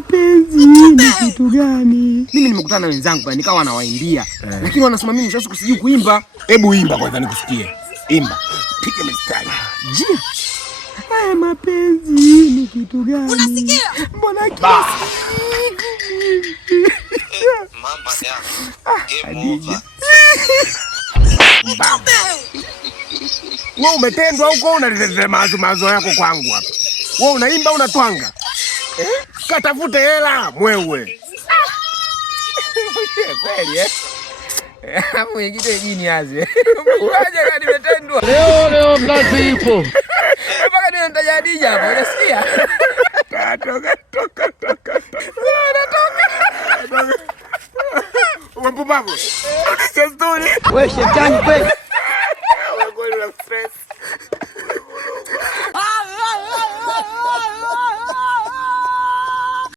mapenzi ni kitu gani? Mimi nimekutana na wenzangu pale nikawa nawaimbia. Lakini wanasema mimi mshasu kusijui kuimba. Hebu imba kwanza nikusikie. Imba. Piga mistari. Je, haya mapenzi ni kitu gani? Unasikia? Mbona kila mama ya game over. Wewe umetendwa huko unaletea mazo yako kwangu hapa. Wewe unaimba unatwanga. Katafute hela mwewe. kweli hapo ingine jini aze. Umekuaje kadi nimetendwa? Leo kazi ipo. Mpaka ndio nitajadija hapo, unasikia? Toka. Wewe mpumbavu. Wewe shetani kweli.